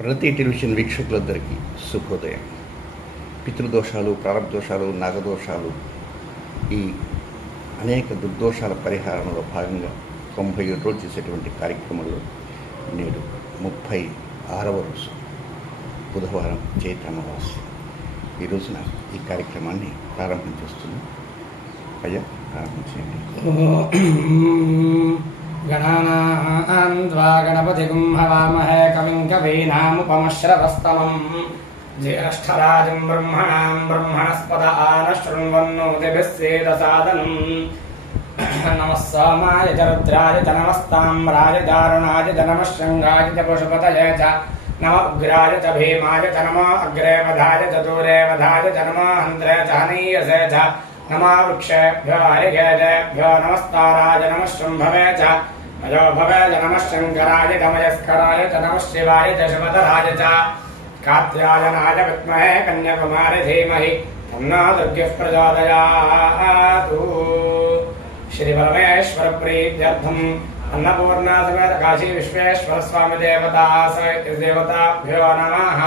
ప్రగతి television వీక్షకులందరికీ శుభోదయం. పితృదోషాలు, ప్రారంభదోషాలు, నాగదోషాలు, ఈ అనేక దుర్దోషాల పరిహారంలో భాగంగా 97 రోజులు చేసేటువంటి కార్యక్రమంలో నేడు 36వ రోజు బుధవారం చైత్ర అమావాస్య. ఈ రోజున ఈ కార్యక్రమాన్ని ప్రారంభం చేస్తున్నాం. అయ్యా ప్రారంభించండి. గణానాం త్వా గణపతిగుం హవామహే కవిం కవీనాముపమశ్రవస్తమం జ్యేష్ఠరాజం బ్రహ్మణాం బ్రహ్మణస్పద ఆనశృణ్వన్నోతిభిः సేదసాదనం. నమః సోమాయ చ రుద్రాయ చ నమస్తామ్రాయ దారుణాయ చ నమః శృంగాయ చ పశుపతయే చ నమ ఉగ్రాయ చ భీమాయ చ నమో అగ్రే వధాయ చ దూరే వధాయ చ నమో హంత్రే చ హనీయసే చ నమో వృక్షేభ్యో హరికేశేభ్యో నమస్తారాయ నమః శంభవే చ మయోభవే చ నమః శంకరాయ గమయస్కరాయ చ నమః శివాయ చ శివతరాయ చ కాత్యాయనాయ విద్మహే కన్యాకుమారి ధీమహి తన్నో దుర్గః ప్రచోదయాతు. శ్రీ పరమేశ్వర ప్రీత్యర్థం అన్నపూర్ణా సమేత కాశీ విశ్వేశ్వర స్వామి దేవతాభ్యో నమః.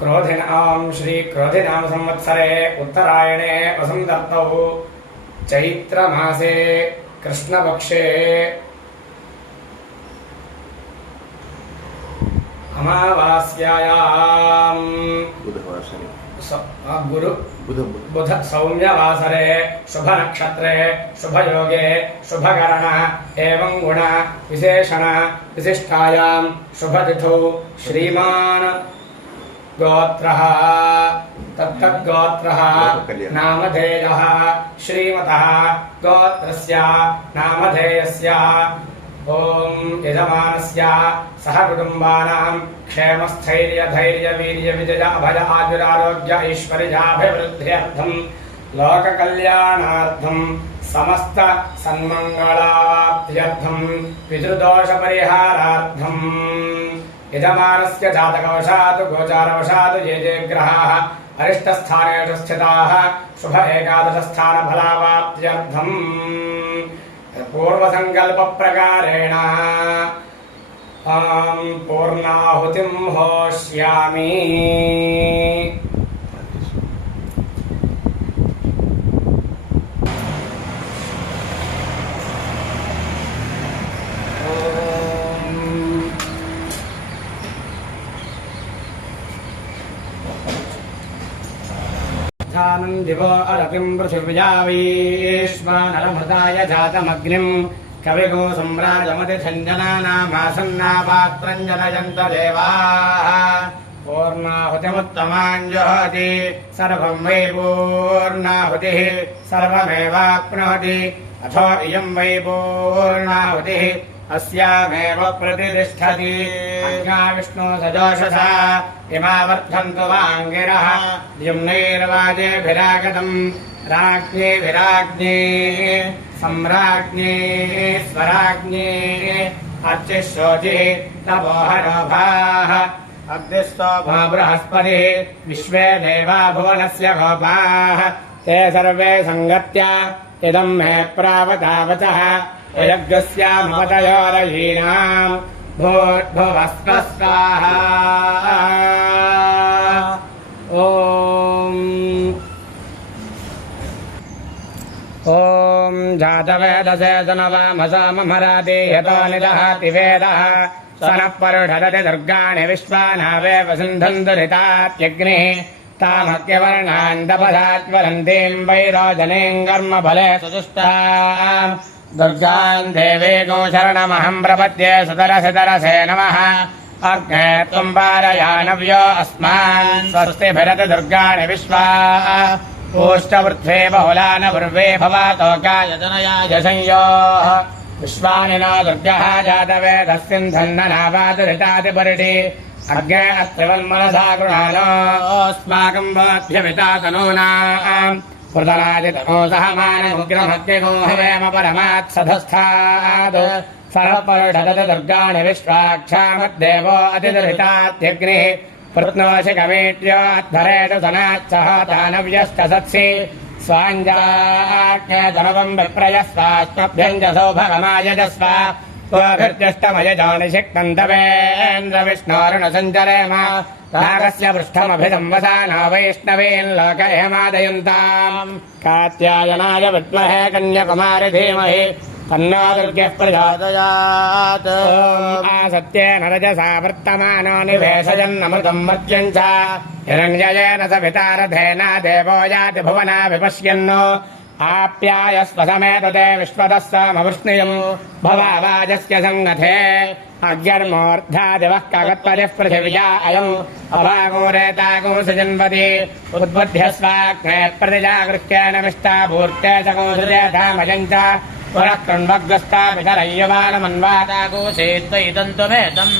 క్రోధినాం శ్రీ క్రోధినామ సంవత్సరే ఉత్తరాయణే వసంతర్తౌ చైత్రమాసే కృష్ణపక్షే అమావాస్యాయాం బుధ సౌమ్యవాసరే శుభనక్షత్రే శుభయోగే శుభకరణ ఏవం గుణ విశేషణ విశిష్టాయాం శుభతిథౌ శ్రీమాన్ గోత్రః తత్తద్గోత్రః నామధేయః శ్రీమతః గోత్రస్య నామధేయస్య. ఓం యజమానస్య సహ కుటుంబానాం క్షేమస్థైర్య ధైర్య వీర్య విజయ అభయ ఆయురారోగ్య ఐశ్వర్యాభివృద్ధ్యర్థం లోక కళ్యాణార్థం సమస్త సన్మంగళాప్త్యర్థం పితృదోష పరిహారార్థం యజమానస్య జాతకవశాత్ గోచారవశాత్ ఏ గ్రహాः అరిష్టస్థానేషు స్థితాः శుభ ఏకాదశస్థాన ఫలావాప్త్యర్థం పూర్వసంకల్ప ప్రకారేణ పూర్ణాహుతిం హోష్యామి. దివో అరతిం పృథివ్యా వైశ్వానరమృతాయ జాతమగ్నిం కవిగో సమ్రాజమతిథంజనానామాసన్నాపాత్రం జనయంత దేవాః. పూర్ణాహుతిముత్తమాంజోతి సర్వం వై పూర్ణాహుతిః సర్వమేవాప్నోతి అథో ఇయం వై పూర్ణాహుతిః అస్యామేవ ప్రతిష్ఠతి. అజ్ఞా విష్ణు సజోషసా ఇమా వర్ధంతు వాంగిరః ద్యుమ్నైర్వాజేభిరాగతం రాజ్ఞేభిరాజ్ఞే సమ్రాజ్ఞే స్వరాజ్ఞే అర్చిశోచిః తపోహరోభాః అగ్నిస్తోభో బృహస్పతిః విశ్వే దేవా భువనస్య గోపాః ते सर्वे संगत्य इदं मे प्रावतावचः यज्ञस्यामवतयोरयीणां भूर्भुवस्वस्वाहा. ॐ जातवेदसे तनवामसाममराति यतो निदहाति वेदः स नः परुषदति दुर्गाणि विश्वानावे वसुन्धन्तुरितात्यग्निः तामह्यवर्णान् तपसात्वरन्तीं वैरोजनीं कर्मफले सुजुष्टाम् दुर्गान् देवीगो शरणमहं प्रपद्ये सुतरसे नमः. अग्ने त्वं पारयानव्यो अस्मान् स्वस्तिभिरति दुर्गाणि विश्वा ऊष्टवृद्धे बहुलान पूर्वे भवातोकाय जनयाय संयोः विश्वानि नो दुर्गः जातवेदस्सिन्धन्ननावातुरितातिपरिटि अग्ने अत्रिवन्मनसा गृहाणोऽस्माकं बोध्यविता तनूनाम् पुरतनादितनो सहमानमुग्रमग्निगो हवेम परमात्सधस्थात् सर्वपरुषदति दुर्गाणि विश्वाक्षामद्देवो अतिदुरितात्यग्निः पृत्नोषि कवीट्यो अध्वरेषु सनाच्छहोतानव्यश्चसत्सि स्वाञ्जाज्ञे तनुवं विप्रयस्वास्मभ्यं च सौभगमायजस्व त्वाभिर्दष्टमयजानिषिक्तन्तवेन्द्र विष्णोरुणसञ्चरेम रागस्य पृष्ठमभिसंवसानो वैष्णवीन् लोकहेमादयन्ताम् कात्यायनाय विद्महे कन्याकुमारि धीमहि तन्नो दुर्गः प्रचोदयात् आसत्येन रजसा वर्तमानो निवेशयन्नमृतम् मर्त्यम् च हिरण्ययेन सविता रथेन देवो याति भुवना विपश्यन्नो आप्यायस्व समेतते विश्वतः समवृष्णियम् भवावाजस्य सङ्गथे अग्र्मूर्धादिवः काकत्परिः पृथिव्या अयम् अभागोरेतागोसजन्वति उद्बुध्यस्वाग्ने प्रतिजागृह्येन मिष्टाभूर्ते सगोसुरेधामयम् च पुरः कृण्वग्रस्ता विधरय्यमानमन्वादागोसेत्वैतन्तुमेतम्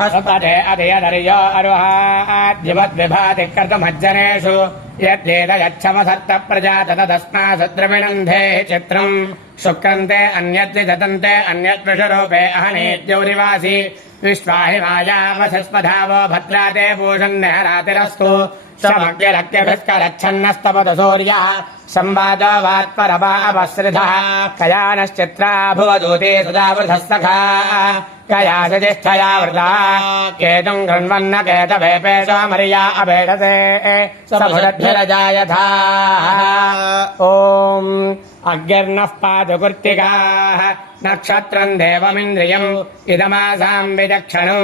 हस्पते अधियधर्यो अरुहाद्युवद्विभाति कर्तुमज्जनेषु यद्येतयच्छमसत्त प्रजाततस्मासद्रविणन्धे चित्रम् शुक्रन्ते अन्यद्विजतन्ते अन्यद्विषरूपे अहनेद्यौरिवासि विश्वाहि मायावसस्पधावो भद्राते पूषन्नेहरातिरस्तु समग्ररक्त्यभिस्करच्छन्नस्तपतु सूर्यः संवादो वात्परवा अपसृधः कयानश्चित्रा भुवदूते सुधावृधः सखा कया सजिष्ठया वृता केतुम् गृह्णन्न केतवेपेशो मर्या अभेदते सभुरद्भिरजायथा ॐ अग्निर्नः पातु कृत्तिकाः नक्षत्रम् देवमिन्द्रियम् इदमासाम् विचक्षणु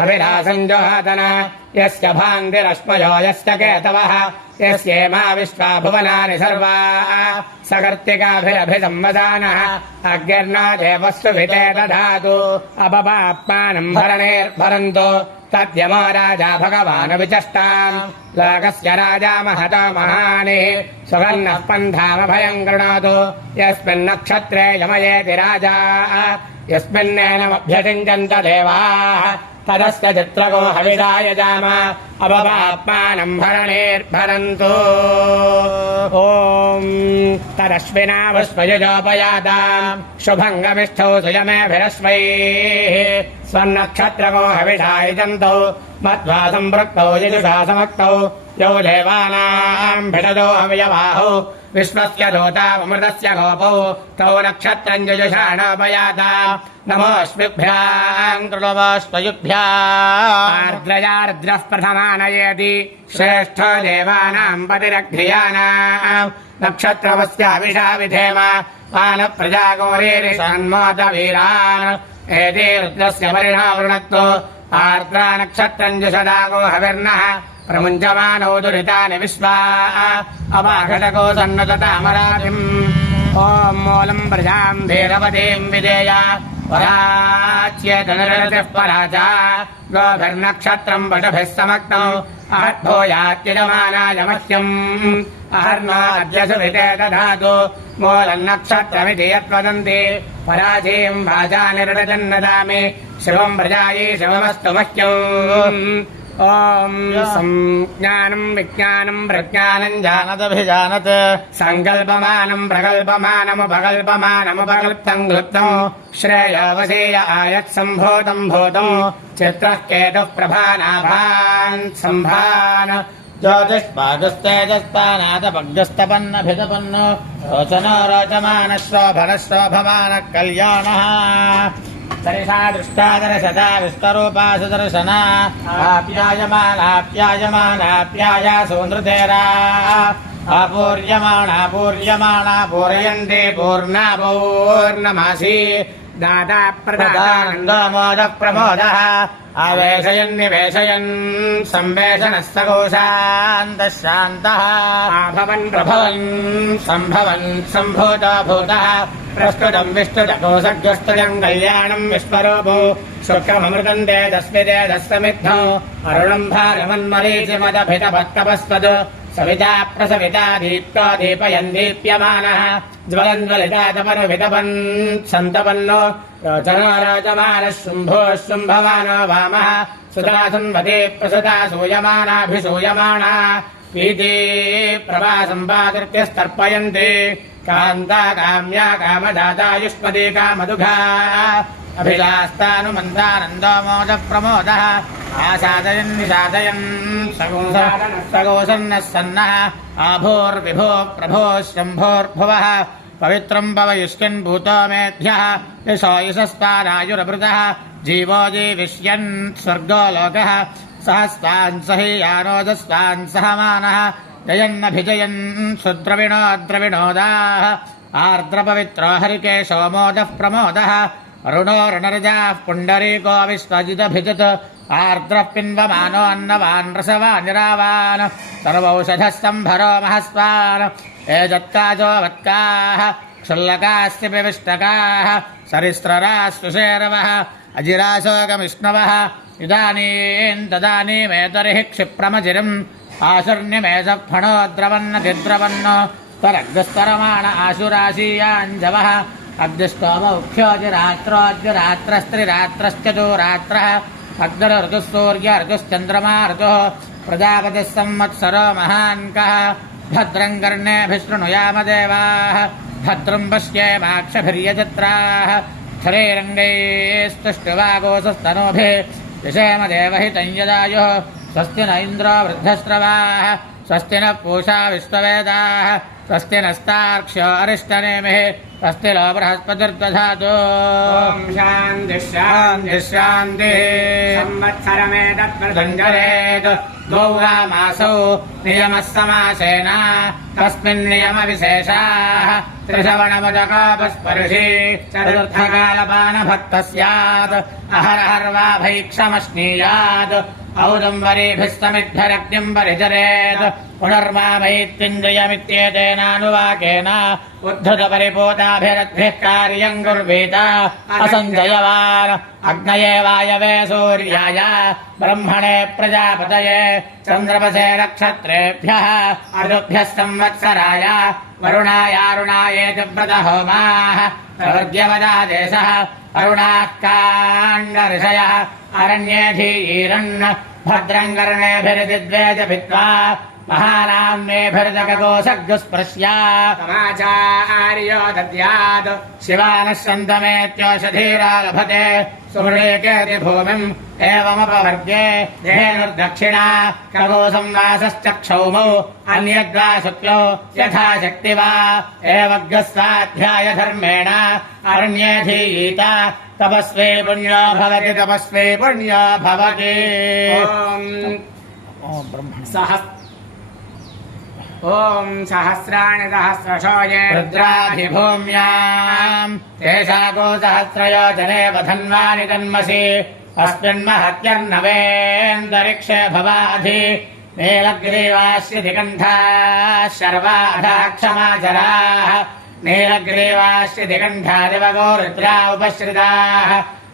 अभिलाषम् जोहातन यस्य भान्तिरश्मयो यस्य केतवः यस्येमा विश्वा भुवनानि सर्वा सकर्तिकाभिरभिसंवदानः अग्निर्नो देवस्तु भिते दधातु अपपाप्मानम् भरणेर्भरन्तु तद्यमो राजा भगवान् विचष्टाम् लोकस्य राजा महतो महानिः सुवर्णः पन्थामभयम् गृणोतु यस्मिन्नक्षत्रे यमयेति राजा यस्मिन्नेनमभ्यषिञ्चन्त देवाः तदस्य चित्रको हविषाय जाम अपपाप्मानम् भरणेर्भरन्तु ॐ तदश्विनावस्वयुजोपयाताम् शुभङ्गमिष्ठौ सुयमेभिरश्वैः स्वन्नक्षत्रको हविषायजन्तौ मध्वा सम्पृक्तौ यजुषा समक्तौ यौ देवानाम् भिषदो हव्यवाहौ विश्वस्य दूतामृतस्य गोपौ तौ नक्षत्रम् यजुषाणोपयाता नमोऽस्मिभ्याम् कृणवस्त्वयुभ्याम् आर्द्रयार्द्रः प्रथमानयेति श्रेष्ठो देवानाम् पतिरग्ध्रियाणाम् नक्षत्रमस्य हविषा विधेम पानप्रजागोरीरिषन्मोदवीरान् एते रुद्रस्य परिणा वृणक्तो आर्द्रा नक्षत्रम् जुषदागो हविर्नः प्रमुञ्जमानौ दुरितानि विश्वा अपाघटको सन्नुततामराजिम् ॐ मूलम् प्रजाम् धीरवतीम् विधेय पराच्येतनिरतिः पराचा गोभिर्नक्षत्रम् वटुभिः समक्तौ अहद्भूयात्यजमानाय मह्यम् अहर्नाद्य सुभिते दधातु मूलन्नक्षत्रमिति यद्वदन्ति पराचीम् वाचा निरृतजन्नदामि शिवम् प्रजायै शिवमस्तु मह्यम् ॐ संज्ञानम् विज्ञानम् प्रज्ञानम् जानदभिजानत् सङ्कल्पमानम् प्रकल्पमानमुपकल्पमानमुपकल्प्तम् क्लुप्तम् श्रेयोवसेय आयत्सम्भूतम् भूतम् चित्रः केतुः प्रभानाभान् सम्भान् ज्योतिष्पादुस्तेजस्तानादपग्धस्तपन्नभितपन्नो रोचनो रोचमानश्रोभनश्रोभमानः कल्याणः दर्शा दृष्टादर्शदा विश्वरूपा सुदर्शना आप्यायमानाप्यायमानाप्याया सूनृतेरा अपूर्यमाणा पूर्यमाणा पूरयन्ते पूर्णा पूर्णमासी दाता प्रदानन्दो मोदः प्रमोदः आवेशयन् निवेशयन् संवेशनः सकोशान्तः शान्तः आभवन् प्रभवन् सम्भवन् सम्भूतो भूतः प्रस्तुतम् विष्णुतकोसग्रस्तुजम् कल्याणम् विश्वरूपो शुक्रममृतम् तेजस्मितेजस्समिद्धौ अरुणम् भारमन्मरीचिमदभितभक्तपस्वद् सविता प्रसविता दीप्तो दीपयन् दीप्यमानः ज्वलन् ज्वलितातपनुभितपन् सन्तपन्नो रोचनो रोचमानः शुम्भो शुम्भवानो वामः सुता सुन्वती प्रसुता सूयमानाभिसूयमाना पीती प्रभा सम्पादृत्यस्तर्पयन्ति कान्ता काम्या कामदाता युष्मती कामदुघा अभिलास्तानुमन्दानन्दो मोदः प्रमोदः आसादयन् निषादयन् सगोसन्नः सन्नः आभोर्विभो प्रभोः शम्भोर्भुवः पवित्रं पवयुष्यन् भूतो मेभ्यः यशो यशस्तारायुरभृतः जीवो जीविष्यन् स्वर्गो लोकः सहस्तान् सहि यानोदस्तान् सहमानः जयन्नभिजयन् सुद्रविणो द्रविणोदाः आर्द्रपवित्रो हरिकेशो मोदः प्रमोदः अरुणो रणरजाः पुण्डरीको विश्वजिदभिजत् आर्द्रः पिन्वमानो अन्नवान् रसवान् निरावान् सर्वौषधस्तम्भरो महस्वान् एजत्काजो वत्काः क्षुल्लकास्य विविष्टकाः सरिस्ररास्तुषेरवः अजिराशोकमिष्णवः इदानीं तदानीमेतर्हि क्षिप्रमजिरिम् आशुर्निमेषफणो द्रवन्नतिद्रवन्नो त्वरग्रस्तरमाण आशुराशीयाञ्जवः अग्निष्टोमौख्योऽजिरात्रोऽजिरात्रस्त्रिरात्रश्चतुरात्रः अग्निर्ऋतुः सूर्य ऋतुश्चन्द्रमा ऋतुः प्रजापतिः संवत्सरो महान्कः भद्रं कर्णेभिशृणुयामदेवाः भद्रं पश्येमाक्षभिर्यजत्राः शरीरङ्गैस्तुष्टुवागोसस्तनूभिः विषेम देवहितं यदायुः स्वस्ति न इन्द्रो वृद्धस्रवाः स्वस्ति नः पूषा विश्ववेदाः स्वस्ति नस्तार्क्ष्यो अरिष्टनेमिः स्वस्ति नो बृहस्पतिर्दधातु ॐ शान्तिः शान्तिः शान्तिः संवत्सरमेतत्प्रसञ्चरेत् द्वौ नियमः समासेन तस्मिन् नियमविशेषाः त्रिश्रवणमुदकोपस्पर्शी चतुर्थकालपानभक्तः स्यात् अहरहर्वा भैक्षमश्नीयात् औदुम्बरीभिस्तमिद्धरग्निं परिचरेत् पुनर्मामैत्तिन्द्रियमित्येतेनानुवाकेन उद्धृतपरिपूताभिरद्भिः कार्यं कुर्वीत असञ्जयवान् अग्नये वायवे सूर्याय ब्रह्मणे प्रजापतये चन्द्रमसे नक्षत्रेभ्यः ऋतुभ्यः संवत्सराय वरुणायारुणायेति व्रतहोमाः प्रवर्ग्यवदादेशः अरुणाः काण्डऋषयः अरण्ये धीरन् भद्रं कर्णेभिर्दिद्वेजभित्वा महानाम्नेभिर्दगोसग्स्पृश्या समाचार्यो दद्यात् शिवानः सन्तमेत्योषधीरा लभते सुहृदेकेति भूमिम् एवमपवर्गे धेनुर्दक्षिणा खगोसंवासश्चक्षौमौ अन्यद्वा शुक्लो यथा शक्ति वा एवग्रस्वाध्याय धर्मेण अरण्ये धीयीत तपस्वी पुण्यो भवति तपस्वी पुण्यो भवति ॐ सहस्राणि सहस्रशो ये रुद्राभिभूम्याम् तेषाको सहस्रयोजने वधन्वानि तन्मसि अस्मिन्महत्यर्नवेऽन्तरिक्षे भवाधि नीलग्रीवास्य दिगन्धाः शर्वाधाः क्षमाचराः नीलग्रीवास्य दिगन्धादिवगो रुद्रा उपश्रिताः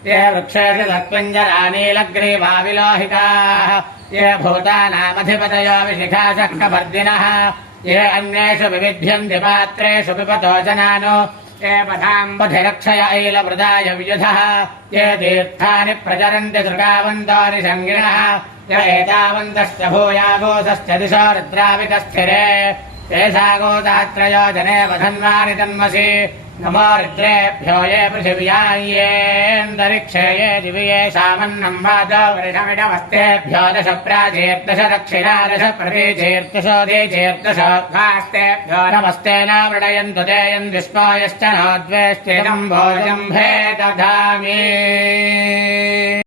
ये वृक्षेषु तत्पिञ्जरा नीलग्रीवा विलोहिताः ये भूतानामधिपतयो विशिखाचक्रवर्दिनः ये अन्येषु विविध्यन्ति पात्रेषु पिबतो जनानो ये पथाम्बधिरक्षय ऐलवृदाय वियुधः ये तीर्थानि प्रचरन्ति दृगावन्तानि सङ्गिणः य एतावन्तश्च भूयागोसश्च दिशो रुद्रावितस्थिरे तेषा गोदात्रयो जने वधन्वानि तन्मसि नमो रुद्रेभ्यो ये पृथिव्यां येऽन्तरिक्षे ये दिवि येषामन्नं वातो वृषमिडमस्तेभ्यो दश प्राचेर्दश दक्षिणा दश प्रतीचेर्दशो दीचेर्दशोद्धास्तेभ्यो नमस्ते न मृडयन्तु ते यन्विष्णोयश्च नो द्वेष्टिदं भोजं भे दधामि।